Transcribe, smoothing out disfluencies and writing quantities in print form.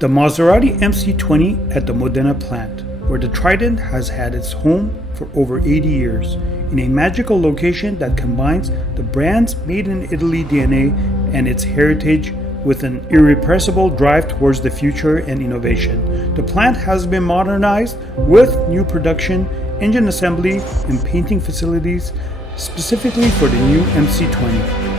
The Maserati MC20 at the Modena plant, where the Trident has had its home for over 80 years, in a magical location that combines the brand's made in Italy DNA and its heritage with an irrepressible drive towards the future and innovation. The plant has been modernized with new production, engine assembly, and painting facilities specifically for the new MC20.